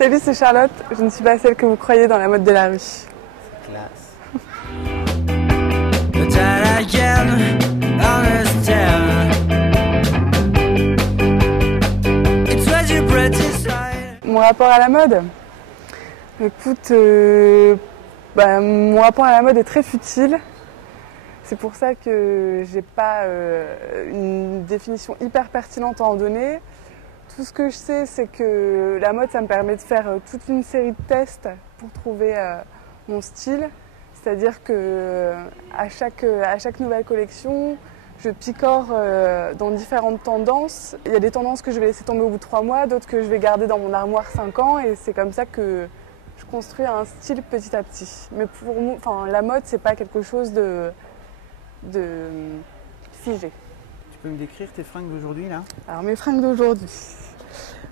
Salut, c'est Charlotte. Je ne suis pas celle que vous croyez dans la mode de la rue. Classe. Mon rapport à la mode? Écoute, mon rapport à la mode est très futile. C'est pour ça que j'ai pas une définition hyper pertinente à en donner. Tout ce que je sais, c'est que la mode, ça me permet de faire toute une série de tests pour trouver mon style. C'est-à-dire que à chaque nouvelle collection, je picore dans différentes tendances. Il y a des tendances que je vais laisser tomber au bout de 3 mois, d'autres que je vais garder dans mon armoire 5 ans, et c'est comme ça que je construis un style petit à petit. Mais pour nous, la mode, c'est pas quelque chose de figé. Tu peux me décrire tes fringues d'aujourd'hui là? Alors mes fringues d'aujourd'hui.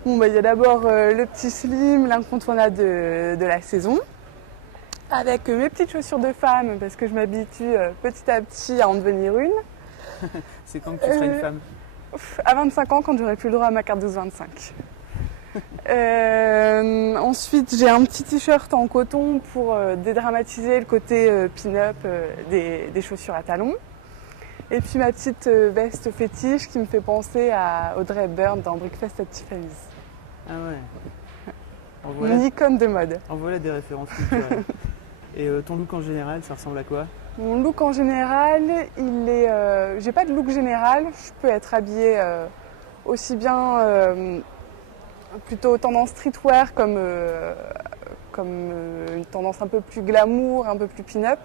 Bon, il y a d'abord le petit slim, l'incontournable de la saison, avec mes petites chaussures de femme, parce que je m'habitue petit à petit à en devenir une. C'est quand que tu seras une femme? À 25 ans, quand j'aurai plus le droit à ma carte 12-25. Ensuite, j'ai un petit t-shirt en coton pour dédramatiser le côté pin-up des chaussures à talons. Et puis ma petite veste fétiche qui me fait penser à Audrey Hepburn dans Breakfast at Tiffany's. Ah ouais. Une icône de mode. En voilà des références culturelles. Et ton look en général, ça ressemble à quoi? Mon look en général, j'ai pas de look général. Je peux être habillée aussi bien plutôt tendance streetwear comme une tendance un peu plus glamour, un peu plus pin-up.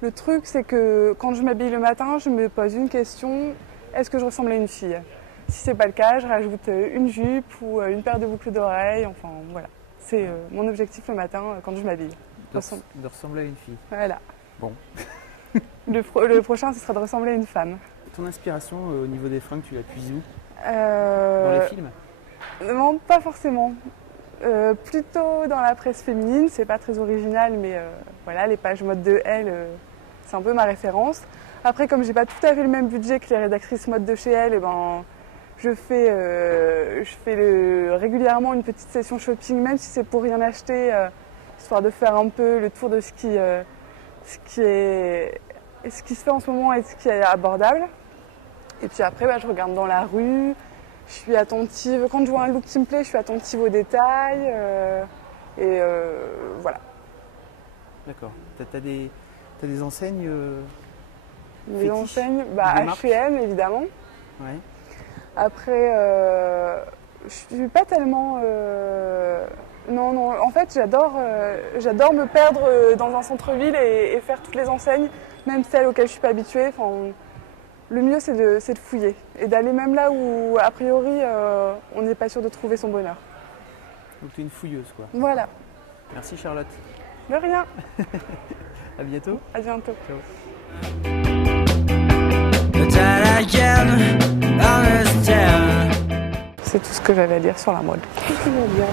Le truc, c'est que quand je m'habille le matin, je me pose une question: est-ce que je ressemble à une fille? Si c'est pas le cas, je rajoute une jupe ou une paire de boucles d'oreilles. Enfin voilà, c'est mon objectif le matin quand je m'habille. De ressembler à une fille. Voilà. Bon. Le prochain, ce sera de ressembler à une femme. Ton inspiration au niveau des fringues, tu la puises où? Dans les films? Non, pas forcément. Plutôt dans la presse féminine, c'est pas très original, mais voilà, les pages mode de Elle, c'est un peu ma référence. Après, comme j'ai pas tout à fait le même budget que les rédactrices mode de chez Elle, je fais régulièrement une petite session shopping, même si c'est pour rien acheter, histoire de faire un peu le tour de ce qui se fait en ce moment et ce qui est abordable. Et puis après, je regarde dans la rue. Je suis attentive, quand je vois un look qui me plaît, je suis attentive aux détails. Voilà. D'accord. T'as des enseignes Des enseignes, H&M évidemment. Ouais. Après, je suis pas tellement... Non, en fait, j'adore me perdre dans un centre-ville et faire toutes les enseignes, même celles auxquelles je suis pas habituée. Le mieux, c'est de fouiller et d'aller même là où, a priori, on n'est pas sûr de trouver son bonheur. Donc tu es une fouilleuse, quoi. Voilà. Merci Charlotte. De rien. À bientôt. À bientôt. Ciao. C'est tout ce que j'avais à dire sur la mode. Qu'est-ce que tu veux dire?